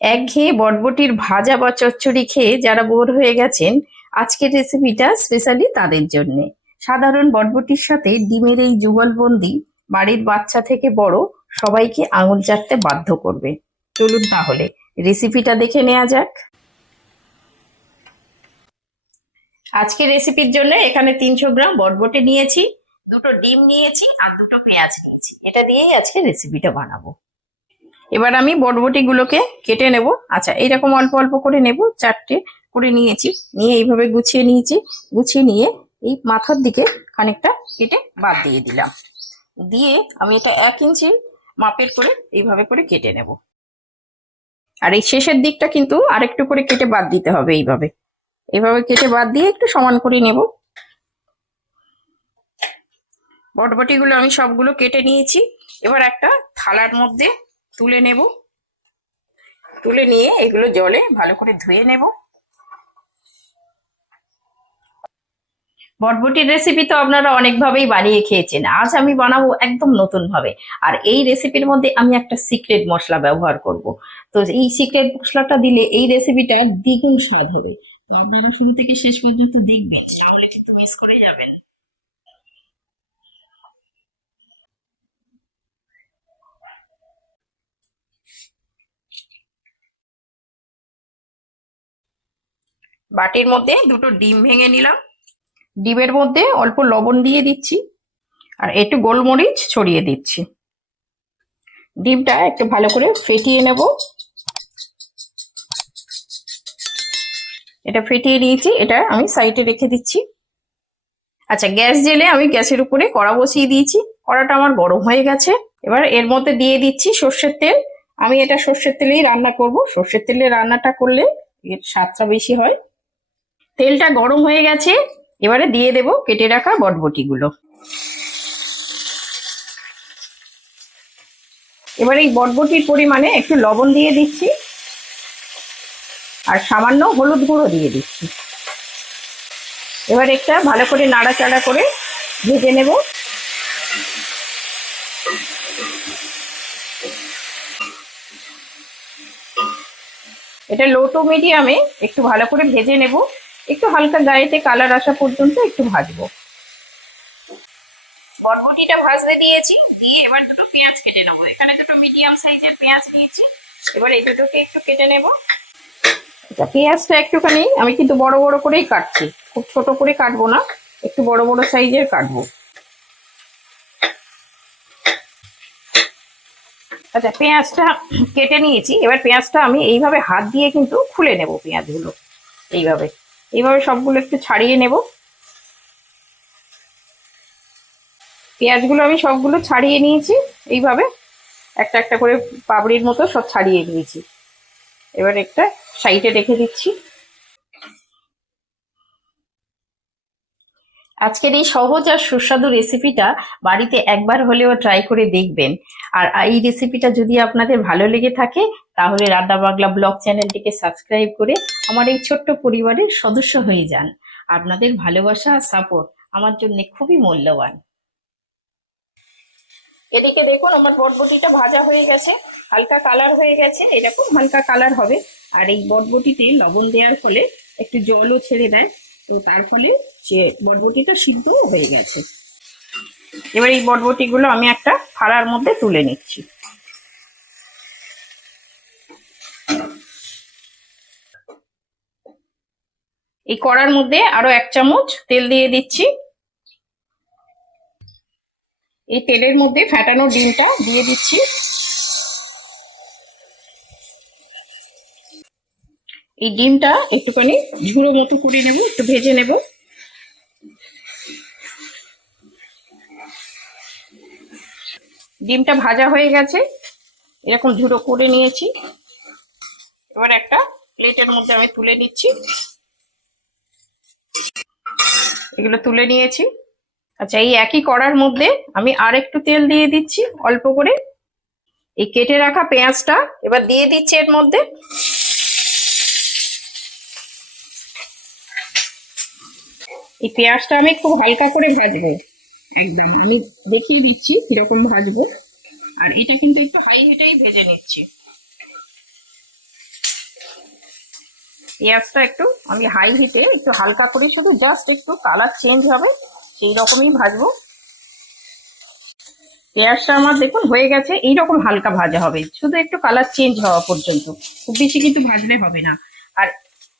একঘেয়ে বটবটির ভাজা বা চচ্চড়ি খেয়ে যারা বোর হয়ে গেছেন, আজকের রেসিপিটা স্পেশালি তাদের জন্যে। সাধারণ বটবটির সাথে ডিমের এই যুগলবন্দি বাড়ির বাচ্চা থেকে বড় সবাইকে আঙুল চাটতে বাধ্য করবে। চলুন তাহলে রেসিপিটা দেখে নেওয়া যাক। আজকে রেসিপির জন্য এখানে 300 গ্রাম বটবটি নিয়েছি, দুটো ডিম নিয়েছি আর দুটো পেঁয়াজ নিয়েছি। এটা দিয়েই আজকে রেসিপিটা বানাবো। এবার আমি বটবটিগুলোকে কেটে নেব। আচ্ছা, এইরকম অল্প অল্প করে নেব, 4টে করে নিয়েছি। নিয়ে এইভাবে গুছিয়ে নিয়েছি। গুছিয়ে নিয়ে এই মাথার দিকে খানিকটা কেটে বাদ দিয়ে দিলাম। দিয়ে আমি এটা 1 ইঞ্চি মাপের করে এইভাবে করে কেটে নেব। আর এই শেষের দিকটা কিন্তু আরেকটু করে কেটে বাদ দিতে হবে। এইভাবে কেটে বাদ দিয়ে একটু সমান করে নেব। বটবটিগুলো আমি সবগুলো কেটে নিয়েছি। এবার একটা থালার মধ্যে তুলে নেব। তুলে নিয়ে এগুলো জলে ভালো করে ধুয়ে নেব। বটবটির রেসিপি তো আপনারা অনেকভাবেই বানিয়ে খেয়েছেন, আজ আমি বানাবো একদম নতুন ভাবে। আর এই রেসিপির মধ্যে আমি একটা সিক্রেট মশলা ব্যবহার করব। তো এই সিক্রেট মশলাটা দিলে এই রেসিপিটা দ্বিগুণ স্বাদ হবে। তো আপনারা শুরু থেকে শেষ পর্যন্ত দেখবেন, তাহলে কিন্তু মিস করে যাবেন। বাটির মধ্যে দুটো ডিম ভেঙে নিলাম। ডিমের মধ্যে অল্প লবণ দিয়ে দিচ্ছি আর একটু গোলমরিচ ছড়িয়ে দিচ্ছি। ডিমটা একটু ভালো করে ফেটিয়ে নেব। এটা ফেটিয়ে নিয়েছি, এটা আমি সাইডে রেখে দিচ্ছি। আচ্ছা, গ্যাস জেলে আমি গ্যাসের উপরে কড়া বসিয়ে দিয়েছি। কড়াটা আমার গরম হয়ে গেছে। এবার এর মধ্যে দিয়ে দিচ্ছি সর্ষের তেল। আমি এটা সর্ষের তেলেই রান্না করব। সর্ষের তেলে রান্নাটা করলে এর স্বাদটা বেশি হয়। তেলটা গরম হয়ে গেছে। এবারে দিয়ে দেব কেটে রাখা বটবটিগুলো। এবার এই বটবটির পরিমাণে একটু লবণ দিয়ে দিচ্ছি আর সামান্য হলুদ গুঁড়ো দিয়ে দিচ্ছি। এবার একটা ভালো করে নাড়াচাড়া করে ভেজে নেব। এটা লো টু মিডিয়ামে একটু ভালো করে ভেজে নেব। একটু হালকা গায়েতে কালার আসা পর্যন্ত একটু ভাজবো। বটবটিটা ভাজতে দিয়েছি, দিয়ে এবার দুটো পেঁয়াজ কেটে নেবো। এখানে দুটো মিডিয়াম সাইজের পেঁয়াজ নিয়েছি। এবার এই দুটোকে একটু কেটে নেব। পেঁয়াজটা একটুখানি আমি কিন্তু বড় বড় করেই কাটছি, খুব ছোট করে কাটবো না, একটু বড় বড় সাইজের কাটবো। আচ্ছা, পেঁয়াজটা কেটে নিয়েছি। এবার পেঁয়াজটা আমি এইভাবে হাত দিয়ে কিন্তু খুলে নেব। পেঁয়াজগুলো এইভাবে এইভাবে সবগুলো একটু ছাড়িয়ে নেব। পেঁয়াজগুলো আমি সবগুলো ছাড়িয়ে নিয়েছি। এইভাবে একটা একটা করে পাপড়ির মতো সব ছাড়িয়ে নিয়েছি। এবার একটা সাইডে রেখে দিচ্ছি। আজকের এই সহজ আর সুস্বাদু রেসিপিটা বাড়িতে একবার হলেও ট্রাই করে দেখবেন। আর এই রেসিপিটা যদি আপনাদের ভালো লেগে থাকে, তাহলে রান্না বাংলা ব্লগ চ্যানেলটিকে সাবস্ক্রাইব করে আমার এই ছোট্ট পরিবারের সদস্য হয়ে যান। আপনাদের ভালোবাসা আর সাপোর্ট আমার জন্য খুবই মূল্যবান। এদিকে দেখুন আমার বটবটিটা ভাজা হয়ে গেছে, হালকা কালার হয়ে গেছে, এরকম হালকা কালার হবে। আর এই বটবটিতে লবণ দেওয়ার ফলে একটু জলও ছেড়ে দেয়, তো তার ফলে যে বটবটিটা সিদ্ধও হয়ে গেছে। এবার এই বটবটিগুলো আমি একটা থালার মধ্যে তুলে নিচ্ছি। এই কড়ার মধ্যে আরো 1 চামচ তেল দিয়ে দিচ্ছি। এই তেলের মধ্যে ফেটানো ডিমটা দিয়ে দিচ্ছি। এই ডিমটা একটুখানি ঝুড়ো মতো করে নেব, একটু ভেজে নেব। ডিমটা ভাজা হয়ে গেছে, এরকম ঝুড়ো করে নিয়েছি। এবার একটা প্লেটের মধ্যে আমি তুলে নিচ্ছি। এগুলো তুলে নিয়েছি। আচ্ছা, এই একই কড়ার মধ্যে আমি আর একটু তেল দিয়ে দিচ্ছি অল্প করে। এই কেটে রাখা পেঁয়াজটা এবার দিয়ে দিচ্ছি এর মধ্যে। এই পেঁয়াজটা আমি খুব হালকা করে ভাজবো, একদম আমি দেখিয়ে দিচ্ছি কিরকম ভাজবো। আর এটা কিন্তু একটু হাই হিটেই ভেজে নিচ্ছি। পেঁয়াজটা একটু আমি হাই হিটে একটু হালকা করে শুধু জাস্ট একটু কালার চেঞ্জ হবে সেই রকমই ভাজবো। পেঁয়াজটা আমার দেখুন হয়ে গেছে, এইরকম হালকা ভাজা হবে, শুধু একটু কালার চেঞ্জ হওয়া পর্যন্ত, খুব বেশি কিন্তু ভাজলে হবে না। আর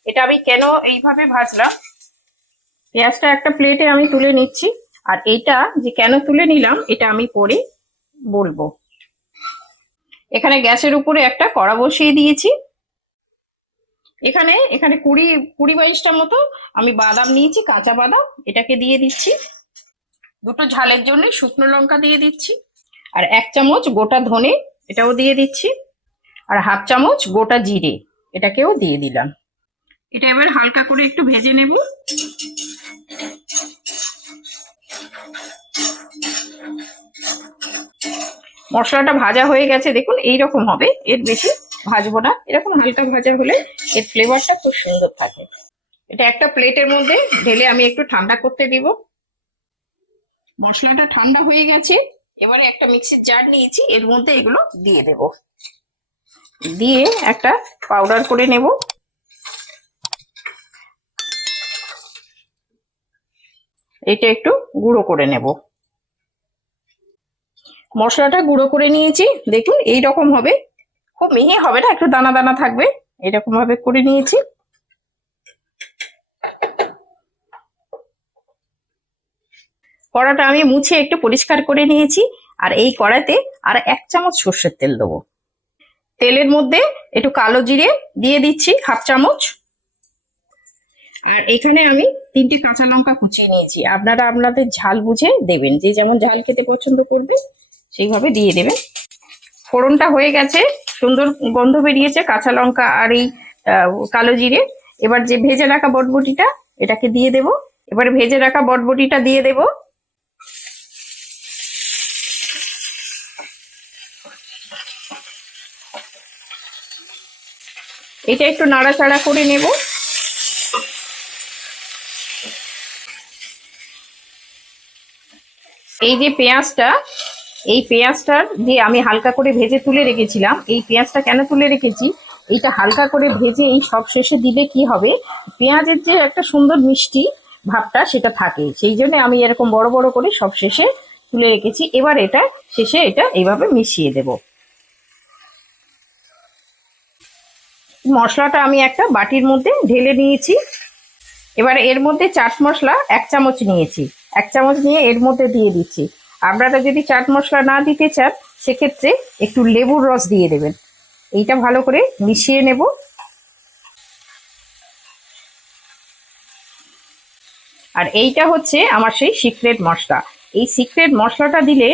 এটা আমি কেন এইভাবে ভাজলাম, পেঁয়াজটা একটা প্লেটে আমি তুলে নিচ্ছি। আর এইটা যে কেন তুলে নিলাম এটা আমি পরে বলবো। এখানে গ্যাসের উপরে একটা কড়া বসিয়ে দিয়েছি। এখানে এখানে কুড়ি কুড়ি বাইশটা মতো আমি বাদাম নিয়েছি, কাঁচা বাদাম, এটাকে দিয়ে দিচ্ছি। দুটো ঝালের জন্য শুকনো লঙ্কা দিয়ে দিচ্ছি। আর 1 চামচ গোটা ধনে, এটাও দিয়ে দিচ্ছি। আর হাফ চামচ গোটা জিরে, এটাকেও দিয়ে দিলাম। এটা এবার হালকা করে একটু ভেজে নেব। মশলাটা ভাজা হয়ে গেছে, দেখুন এইরকম হবে, এর বেশি ভাজবো না, এরকম হালকা ভাজা হলে এর ফ্লেভারটা খুব সুন্দর থাকে। এটা একটা প্লেটের মধ্যে ঢেলে আমি একটু ঠান্ডা করতে দিব। মশলাটা ঠান্ডা হয়ে গেছে, এবারে একটা মিক্সির জার নিয়েছি, এর মধ্যে এগুলো দিয়ে দেব, দিয়ে একটা পাউডার করে নেব। এটা একটু গুঁড়ো করে নেব। মশলাটা গুঁড়ো করে নিয়েছি, দেখুন এই রকম হবে, খুব মিহি হবে না, একটু দানা দানা থাকবে, এরকম ভাবে করে নিয়েছি। কড়াটা আমি মুছে একটু পরিষ্কার করে নিয়েছি। আর এই কড়াইতে আর 1 চামচ সর্ষের তেল দেবো। তেলের মধ্যে একটু কালো জিরে দিয়ে দিচ্ছি, হাফ চামচ। আর এখানে আমি 3টে কাঁচা লঙ্কা কুচিয়ে নিয়েছি, আপনারা আপনাদের ঝাল বুঝে দেবেন, যে যেমন ঝাল খেতে পছন্দ করবে সেইভাবে দিয়ে দেবেন। ফোড়নটা হয়ে গেছে, সুন্দর গন্ধ বেরিয়েছে কাঁচা লঙ্কা আর এই কালো জিরে। এবার যে ভেজে রাখা বটবটিটা এটাকে দিয়ে দেব। এবারে ভেজে রাখা বটবটিটা দিয়ে দেব। এটা একটু নাড়াচাড়া করে নেব। এই যে পেঁয়াজটা, এই পেঁয়াজটার যে আমি হালকা করে ভেজে তুলে রেখেছিলাম, এই পেঁয়াজটা কেন তুলে রেখেছি, এইটা হালকা করে ভেজে এই সব শেষে দিলে কি হবে, পেঁয়াজের যে একটা সুন্দর মিষ্টি ভাবটা সেটা থাকে, সেই জন্য আমি এরকম বড় বড় করে সব শেষে তুলে রেখেছি। এবার এটা শেষে এটা এইভাবে মিশিয়ে দেব। মশলাটা আমি একটা বাটির মধ্যে ঢেলে নিয়েছি। এবার এর মধ্যে চাট মশলা 1 চামচ নিয়েছি, 1 চামচ নিয়ে এর মধ্যে দিয়ে দিচ্ছি। আপনারা যদি চাট মশলা না দিতে চান সেক্ষেত্রে একটু লেবুর রস দিয়ে দেবেন। এইটা ভালো করে মিশিয়ে নেব। আর এইটা হচ্ছে আমার সেই সিক্রেট মশলা। এই সিক্রেট মশলাটা দিলে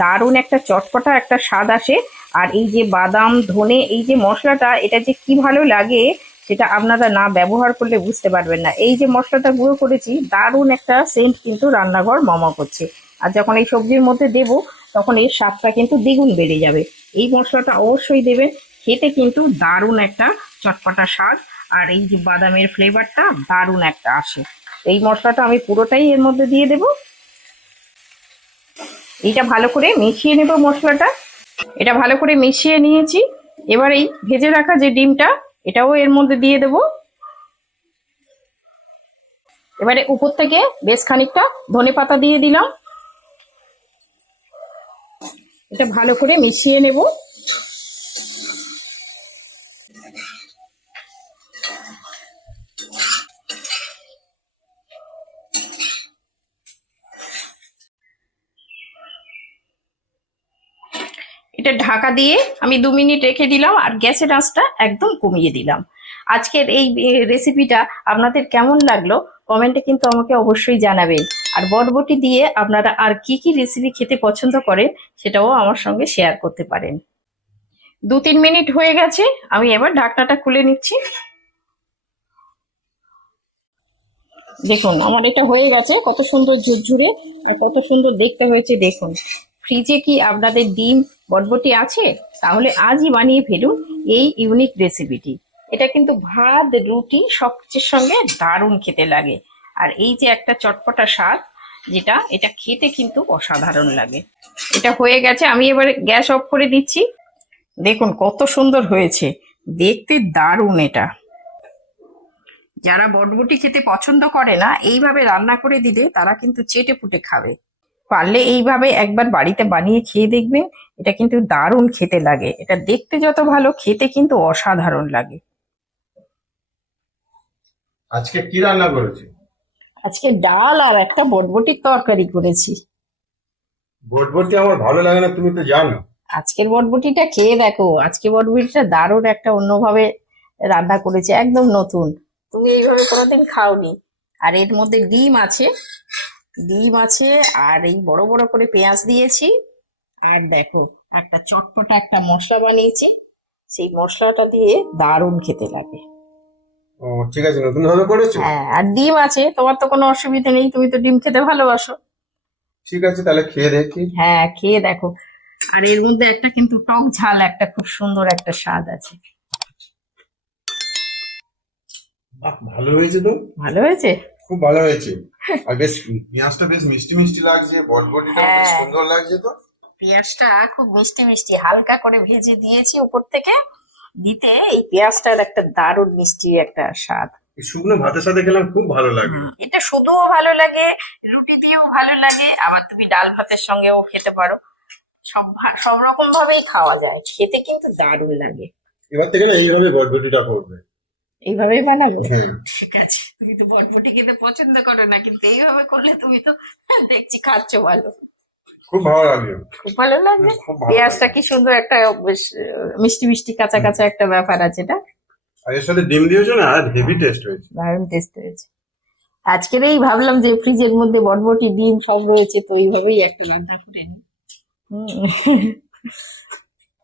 দারুণ একটা চটপটা একটা স্বাদ আসে। আর এই যে বাদাম ধনে এই যে মশলাটা, এটা যে কি ভালো লাগে সেটা আপনারা না ব্যবহার করলে বুঝতে পারবেন না। এই যে মশলাটা গুঁড়ো করেছি, দারুণ একটা সেন্ট কিন্তু রান্নাঘর মমা করছে। আর যখন এই সবজির মধ্যে দেব তখন এর স্বাদটা কিন্তু দ্বিগুণ বেড়ে যাবে। এই মশলাটা অবশ্যই দেবেন, খেতে কিন্তু দারুণ একটা চটপটা স্বাদ। আর এই যে বাদামের ফ্লেভারটা দারুণ একটা আসে। এই মশলাটা আমি পুরোটাই এর মধ্যে দিয়ে দেব। এইটা ভালো করে মিশিয়ে নেব মশলাটা। এটা ভালো করে মিশিয়ে নিয়েছি। এবার এই ভেজে রাখা যে ডিমটা এটাও এর মধ্যে দিয়ে দেব। এবারে উপর থেকে বেশ খানিকটা ধনেপাতা দিয়ে দিলাম। এটা ভালো করে মিশিয়ে নেব। এটা ঢাকা দিয়ে আমি 2 মিনিট রেখে দিলাম আর গ্যাসের আঁচটা একদম কমিয়ে দিলাম। আজকের এই রেসিপিটা আপনাদের কেমন লাগলো কমেন্টে কিন্তু আমাকে অবশ্যই জানাবেন। আর বরবটি দিয়ে আপনারা আর কি কি রেসিপি খেতে পছন্দ করেন সেটাও আমার সঙ্গে শেয়ার করতে পারেন। 2-3 মিনিট হয়ে গেছে, আমি এবার ঢাকনাটা খুলে নিচ্ছি। দেখুন আমার এটা হয়ে গেছে, কত সুন্দর ঝুরঝুরে আর কত সুন্দর দেখতে হয়েছে। দেখুন ফ্রিজে কি আপনাদের ডিম বটবটি আছে? তাহলে আজই বানিয়ে ফেলুন এই ইউনিক রেসিপিটি। এটা কিন্তু ভাত রুটি সব কিছুর সঙ্গে দারুণ খেতে লাগে। আর এই যে একটা চটপটা স্বাদ যেটা, এটা খেতে কিন্তু অসাধারণ লাগে। এটা হয়ে গেছে, আমি এবারে গ্যাস অফ করে দিচ্ছি। দেখুন কত সুন্দর হয়েছে, দেখতে দারুণ এটা। যারা বটবটি খেতে পছন্দ করে না, এইভাবে রান্না করে দিলে তারা কিন্তু চেটে পুটে খাবে। পারলে এইভাবে একবার বাড়িতে বানিয়ে খেয়ে দেখবেন, এটা কিন্তু দারুণ খেতে লাগে। এটা দেখতে যত ভালো, খেতে কিন্তু অসাধারণ লাগে। আজকে কি রান্না করেছি? আজকে ডাল আর একটা বটবটির তরকারি করেছি। বটবটি আমার ভালো লাগে না, তুমি তো জানো। আজকের বটবটিটা খেয়ে দেখো, আজকে বটবটিটা দারুণ একটা অন্যভাবে রান্না করেছে, একদম নতুন। তুমি এইভাবে কোনোদিন খাওনি। আর এর মধ্যে ডিম আছে, ডিম আছে, আর এই বড় বড় করে পেঁয়াজ দিয়েছি। আর দেখো, একটা চটপটা একটা মশলা বানিয়েছি, সেই মশলাটা দিয়ে দারুণ খেতে লাগে। ও ঠিক আছে, নতুন ভাবে করেছো। হ্যাঁ, আর ডিম আছে, তোমার তো কোনো অসুবিধা নেই, তুমি তো ডিম খেতে ভালোবাসো। ঠিক আছে, তাহলে খেয়ে দেখি। হ্যাঁ, খেয়ে দেখো। আর এর মধ্যে একটা কিন্তু টক ঝাল একটা খুব সুন্দর একটা স্বাদ আছে। বাহ, ভালো হয়েছে তো। ভালো হয়েছে। খুব ভালো হয়েছে। আর বেশ পেঁয়াজটা বেশ মিষ্টি মিষ্টি লাগছে, বটবটিটা বেশ হ্যাঁ। সুন্দর লাগছে তো। পেঁয়াজটা খুব মিষ্টি মিষ্টি হালকা করে ভেজে দিয়েছি উপর থেকে। দিতে এই পেঁয়াজটার একটা দারুণ মিষ্টি একটা স্বাদ। এই শুকনো ভাতের সাথে খেলাম, খুব ভালো লাগে। এটা শুধুও ভালো লাগে, রুটি দিয়েও ভালো লাগে, আবার তুমি ডাল ভাতের সঙ্গেও খেতে পারো। সব রকম ভাবেই খাওয়া যায়, খেতে কিন্তু দারুণ লাগে। এবার থেকে না এইভাবে বটবটিটা করবে। এইভাবেই বানাবো। হ্যাঁ। ঠিক আছে, তুমি তো বটবটি খেতে পছন্দ করো না, কিন্তু এইভাবে করলে তুমি তো দেখছি খাচ্ছো ভালো। খুব ভালো লাগবে। খুব ভালো লাগবে। খুব ভালো পেঁয়াজটা লাগবে। কি সুন্দর একটা বেশ মিষ্টি মিষ্টি কাঁচা কাঁচা একটা ব্যাপার আছে, এটা আর এর সাথে ডিম দিয়েছো না, আর হেভি টেস্ট হয়েছে। দারুণ টেস্ট হয়েছে। আজকের এই ভাবলাম যে ফ্রিজের মধ্যে বটবটি ডিম সব রয়েছে, তো এইভাবেই একটা রান্না করে নিই।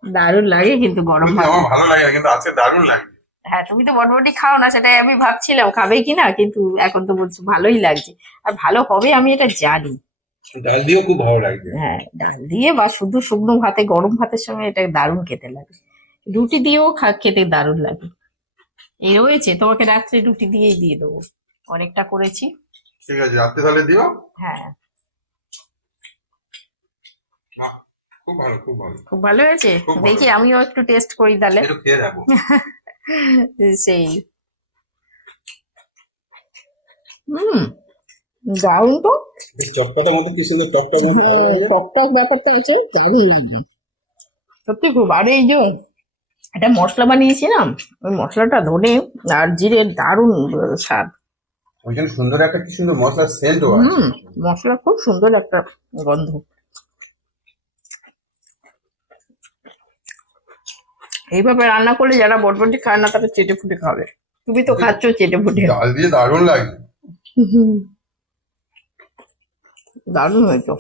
দারুণ লাগে কিন্তু গরম ভাত। আমার ভালো লাগে না, কিন্তু আজকে দারুণ লাগে। হ্যাঁ, তুমি তো বটবটি খাও না, সেটাই আমি ভাবছিলাম খাবে কিনা, কিন্তু এখন তো বলছো ভালোই লাগছে। আর ভালো হবে আমি এটা জানি। ডাল দিয়েও খুব ভালো লাগছে। হ্যাঁ, ডাল দিয়ে বা শুধু শুকনো ভাতে, গরম ভাতের সঙ্গে এটা দারুণ খেতে লাগে। রুটি দিয়েও খেতে দারুণ লাগে। এই রয়েছে, তোমাকে রাত্রে রুটি দিয়েই দিয়ে দেবো, অনেকটা করেছি। ঠিক আছে, রাত্রে তাহলে দিও। হ্যাঁ, বাহ, খুব ভালো, খুব ভালো। খুব ভালো হয়েছে। খুব ভালো। দেখি আমিও একটু টেস্ট করি তাহলে। একটু খেয়ে দেখো। সেই হুম, দারুণ তো। এই চটপটা মতো কি সুন্দর টকটক মতো ভালো লাগে। টকটক ব্যাপারটা আছে, দারুণ লাগবে সত্যি খুব। আর এই যে একটা মশলা বানিয়েছিলাম, ওই মশলাটা ধনে আর জিরে দারুণ স্বাদ। ওইখানে সুন্দর একটা কি সুন্দর মশলার সেন্টও আছে। মশলা খুব সুন্দর একটা গন্ধ। এইভাবে রান্না করলে যারা বটবটি খায় না, তারা চেটে ফুটে খাবে। তুমি তো খাচ্ছ চেটে ফুটে। ডাল দিয়ে দারুণ লাগে। দারুণ হয়েছে।